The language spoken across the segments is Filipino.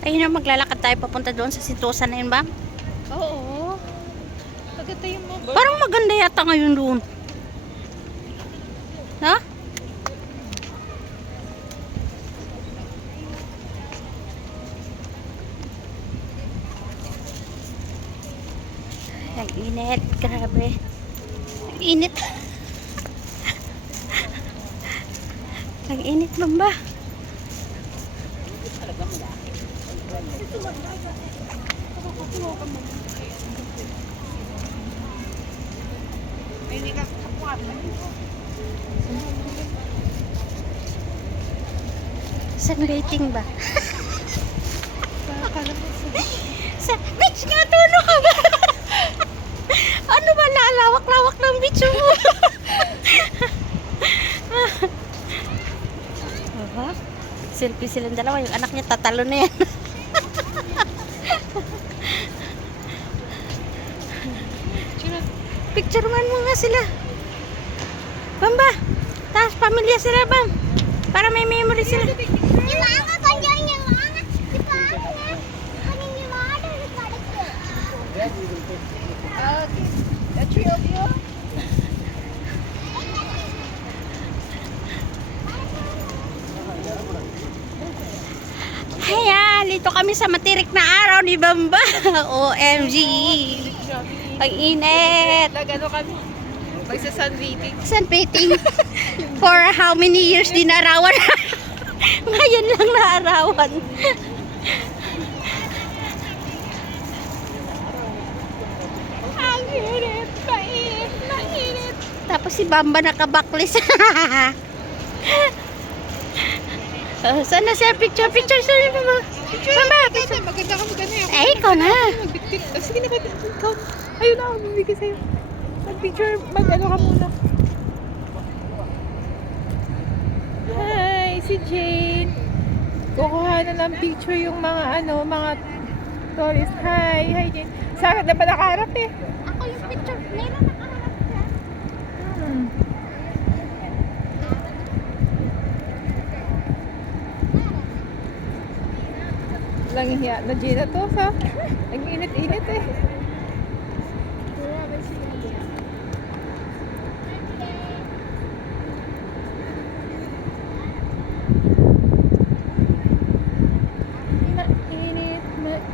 Ayun na, maglalakad tayo papunta doon sa Sentosa na yun ba? Oo. Maganda yung mga Parang maganda yata ngayon doon. Ha? Ang init, grabe. Ang init. Ang init man ba? Sunlighting ba? Sa beach nga, tulo ka ba? Ano ba, lalawak-lawak ng beach mo? Selfie silang dalawa, yung anak niya tatalo na yan. Picture man mo nga sila. Bamba, tapos pamilya sila bang? Para may memory sila. Ayan, dito kami sa matirik na araw ni Bamba. OMG. Ang init. Nagano kami? Magsa-sunbathing. Sunbathing. For how many years din naarawan? Ngayon lang naarawan. Ang init, mainit, mainit. Tapos si Bamba nakabaklis. Sana siya picture sa Bamba. Bamba, picture. Maganda ka maganda yan. Ay, ikaw na. Magbigtit. Sige na, ikaw. Ayun na ako, bibigay sa'yo. Mag-picture, mag-ano ka muna. Hi, si Jane. Kukuha na ng picture yung mga mga tourist. Hi, Jane. Sa akin na ba nakaharap eh? Ako yung picture. Meron nakaharap siya. Lang hiya na Gina to sa. Ang init-init eh. Mainit, mainit.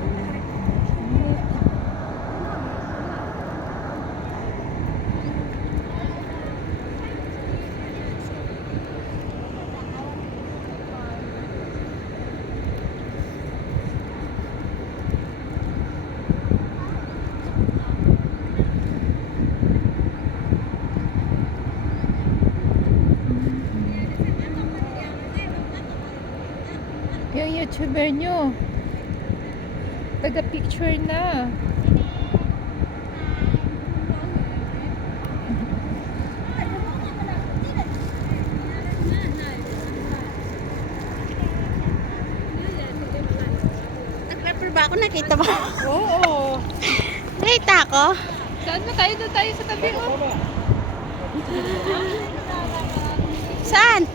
Yung YouTuber nyo, taga-picture na. Nag-rapper ba ako? Nakita ba? Oo. Nakita ako? Saan na tayo? Doon tayo sa tabi. Oh. Saan?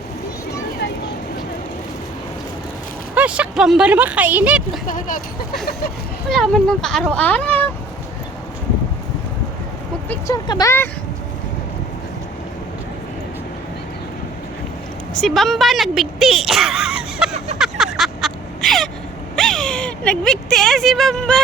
Oh, syak, Bamba naman kainit. Wala man lang kaaraw-araw. Mag-picture ka ba? Si Bamba nagbigti. Nagbigti si Bamba.